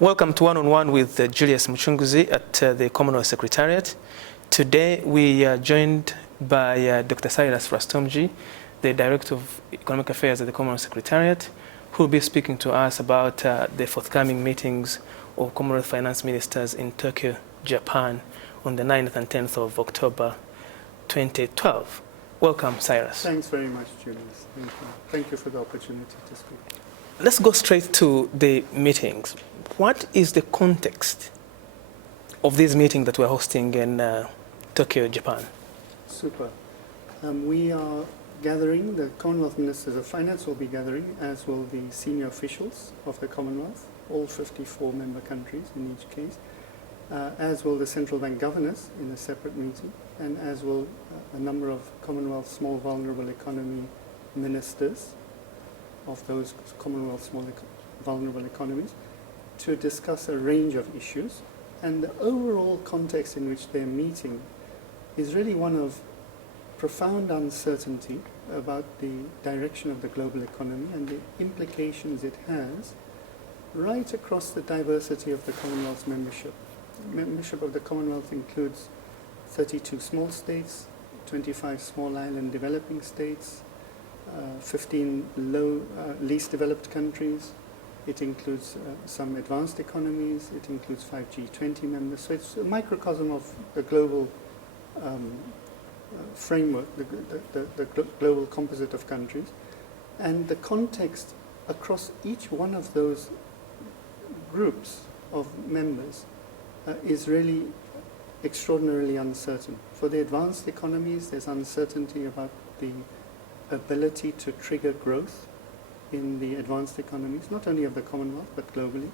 Welcome to One-on-One with Julius Mucunguzi at the Commonwealth Secretariat. Today we are joined by Dr. Cyrus Frastomji, the Director of Economic Affairs at the Commonwealth Secretariat, who will be speaking to us about the forthcoming meetings of Commonwealth Finance Ministers in Tokyo, Japan on the 9th and 10th of October 2012. Welcome, Cyrus. Thanks very much, Julius. Thank you. Thank you for the opportunity to speak. Let's go straight to the meetings. What is the context of this meeting that we're hosting in Tokyo, Japan? Super. We are gathering, the Commonwealth Ministers of Finance will be gathering, as will the senior officials of the Commonwealth, all 54 member countries in each case, as will the central bank governors in a separate meeting, and as will a number of Commonwealth small vulnerable economy ministers of those Commonwealth small vulnerable economies, to discuss a range of issues. And the overall context in which they're meeting is really one of profound uncertainty about the direction of the global economy and the implications it has right across the diversity of the Commonwealth's membership. Membership of the Commonwealth includes 32 small states, 25 small island developing states, 15 least developed countries. It includes some advanced economies. It includes 5 G20 members. So it's a microcosm of the global framework, the global composite of countries. And the context across each one of those groups of members is really extraordinarily uncertain. For the advanced economies, there's uncertainty about the ability to trigger growth in the advanced economies, not only of the Commonwealth, but globally.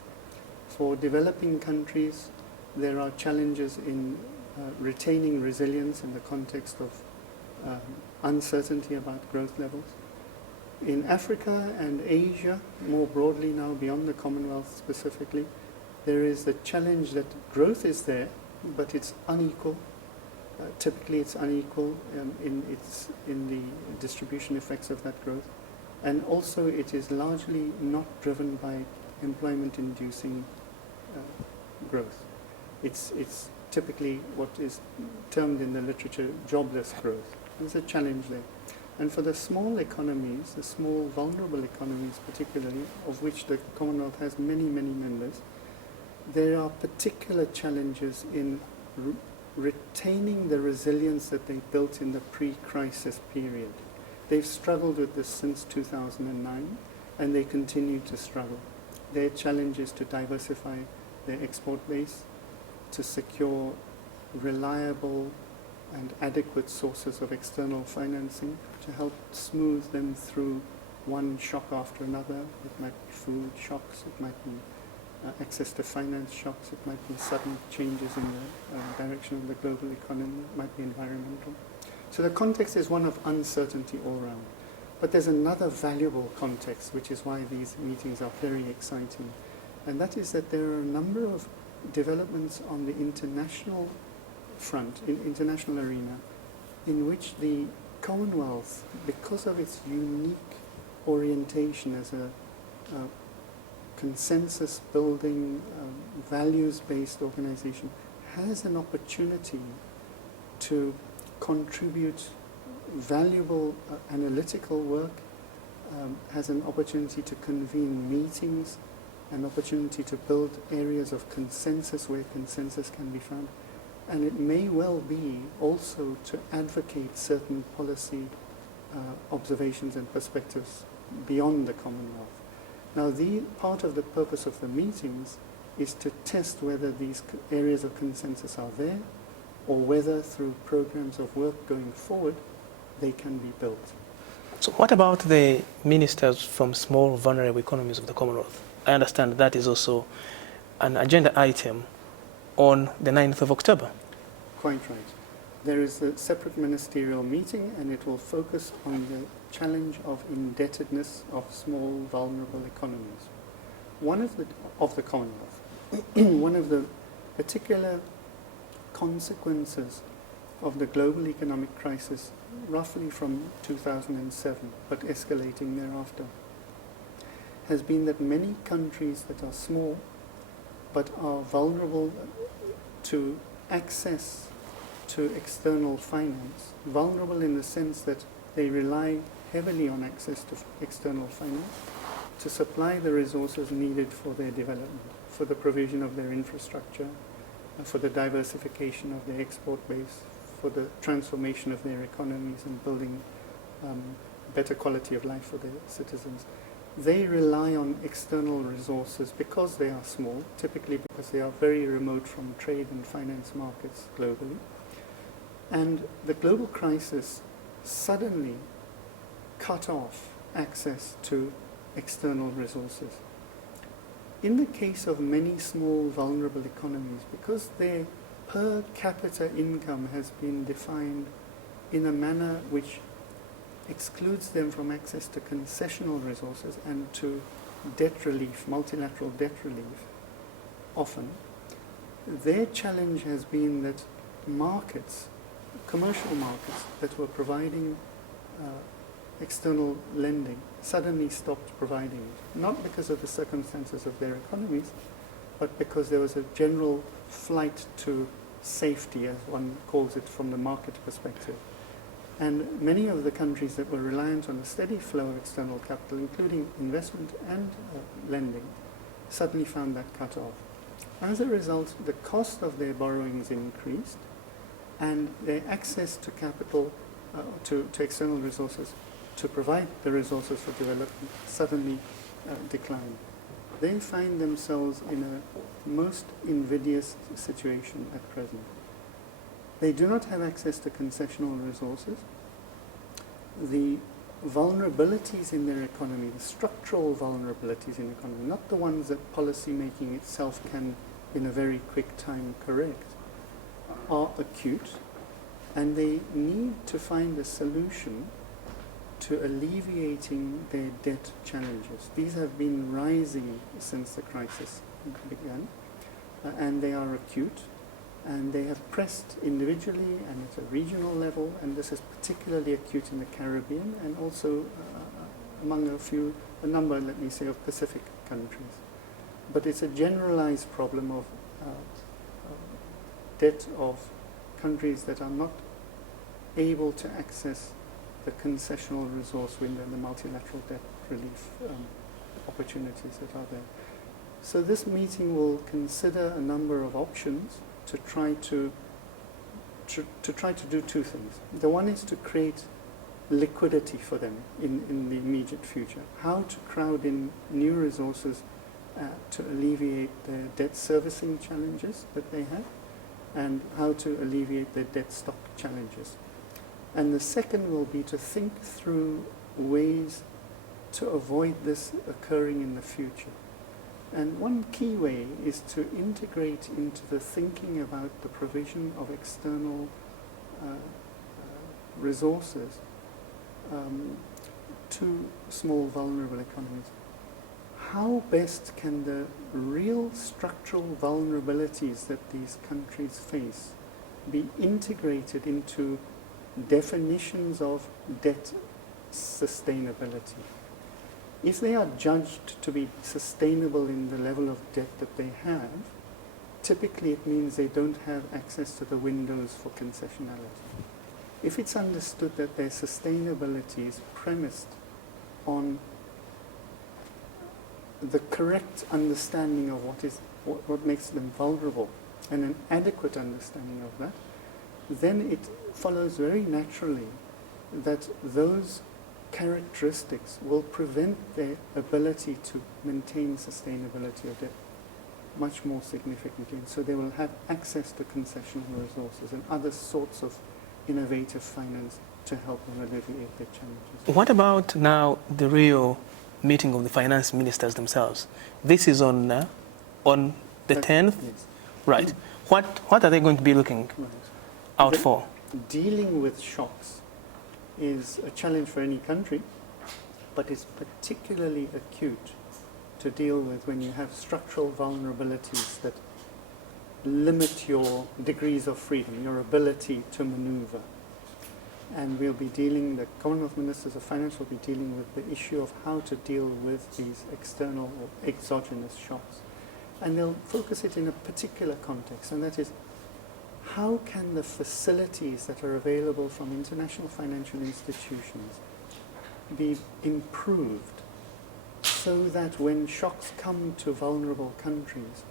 For developing countries, there are challenges in retaining resilience in the context of uncertainty about growth levels. In Africa and Asia, more broadly now, beyond the Commonwealth specifically, there is the challenge that growth is there, but it's unequal. Typically it's unequal in the distribution effects of that growth. And also it is largely not driven by employment-inducing growth. It's typically what is termed in the literature jobless growth. There's a challenge there. And for the small economies, the small vulnerable economies particularly, of which the Commonwealth has many, many members, there are particular challenges in retaining the resilience that they built in the pre-crisis period. They've struggled with this since 2009, and they continue to struggle. Their challenge is to diversify their export base, to secure reliable and adequate sources of external financing to help smooth them through one shock after another. It might be food shocks, it might be access to finance shocks, it might be sudden changes in the direction of the global economy, it might be environmental. So the context is one of uncertainty all around. But there's another valuable context, which is why these meetings are very exciting. And that is that there are a number of developments on the international front, in international arena, in which the Commonwealth, because of its unique orientation as a consensus-building, values-based organization, has an opportunity to contribute valuable analytical work, has an opportunity to convene meetings, an opportunity to build areas of consensus where consensus can be found, and it may well be also to advocate certain policy observations and perspectives beyond the Commonwealth. Now, part of the purpose of the meetings is to test whether these areas of consensus are there, or whether through programs of work going forward, they can be built. So what about the ministers from small vulnerable economies of the Commonwealth? I understand that is also an agenda item on the 9th of October. Quite right. There is a separate ministerial meeting, and it will focus on the challenge of indebtedness of small vulnerable economies. One of the Commonwealth, one of the particular consequences of the global economic crisis, roughly from 2007, but escalating thereafter, has been that many countries that are small but are vulnerable to access to external finance, vulnerable in the sense that they rely heavily on access to external finance to supply the resources needed for their development, for the provision of their infrastructure, for the diversification of their export base, for the transformation of their economies and building better quality of life for their citizens. They rely on external resources because they are small, typically because they are very remote from trade and finance markets globally. And the global crisis suddenly cut off access to external resources. In the case of many small vulnerable economies, because their per capita income has been defined in a manner which excludes them from access to concessional resources and to debt relief, multilateral debt relief, often, their challenge has been that markets, commercial markets that were providing external lending suddenly stopped providing it, not because of the circumstances of their economies, but because there was a general flight to safety, as one calls it from the market perspective. And many of the countries that were reliant on a steady flow of external capital, including investment and lending, suddenly found that cut off. As a result, the cost of their borrowings increased, and their access to capital, to external resources, to provide the resources for development, suddenly declined. They find themselves in a most invidious situation at present. They do not have access to concessional resources. The vulnerabilities in their economy, the structural vulnerabilities in the economy, not the ones that policy making itself can in a very quick time correct, are acute, and they need to find a solution to alleviating their debt challenges. These have been rising since the crisis began, and they are acute, and they have pressed individually and at a regional level, and this is particularly acute in the Caribbean and also among a number, let me say, of Pacific countries. But it's a generalized problem of debt of countries that are not able to access the concessional resource window and the multilateral debt relief opportunities that are there. So this meeting will consider a number of options to try to do two things. The one is to create liquidity for them in the immediate future. How to crowd in new resources to alleviate their debt servicing challenges that they have, and how to alleviate their debt stock challenges. And the second will be to think through ways to avoid this occurring in the future. And one key way is to integrate into the thinking about the provision of external resources to small vulnerable economies. How best can the real structural vulnerabilities that these countries face be integrated into definitions of debt sustainability? If they are judged to be sustainable in the level of debt that they have, typically it means they don't have access to the windows for concessionality. If it's understood that their sustainability is premised on the correct understanding of what makes them vulnerable and an adequate understanding of that, then it follows very naturally that those characteristics will prevent their ability to maintain sustainability of debt much more significantly. And so they will have access to concessional resources and other sorts of innovative finance to help them alleviate their challenges. What about now the real meeting of the finance ministers themselves? This is on the 10th? Yes. Right. What are they going to be looking out for? Dealing with shocks is a challenge for any country, but it's particularly acute to deal with when you have structural vulnerabilities that limit your degrees of freedom, your ability to maneuver. And we'll be dealing, the Commonwealth Ministers of Finance will be dealing with the issue of how to deal with these external or exogenous shocks. And they'll focus it in a particular context, and that is, how can the facilities that are available from international financial institutions be improved so that when shocks come to vulnerable countries,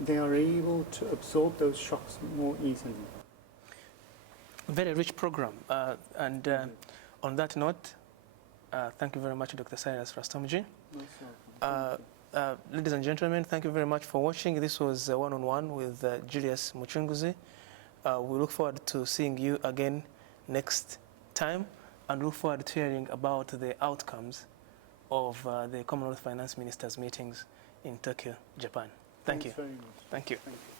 they are able to absorb those shocks more easily? Very rich program. On that note, thank you very much, Dr. Cyrus Rastomji. Ladies and gentlemen, thank you very much for watching. This was one-on-one with Julius Mucunguzi. We look forward to seeing you again next time, and look forward to hearing about the outcomes of the Commonwealth Finance Ministers meetings in Tokyo, Japan. Thank you. Thanks very much. Thank you. Thank you.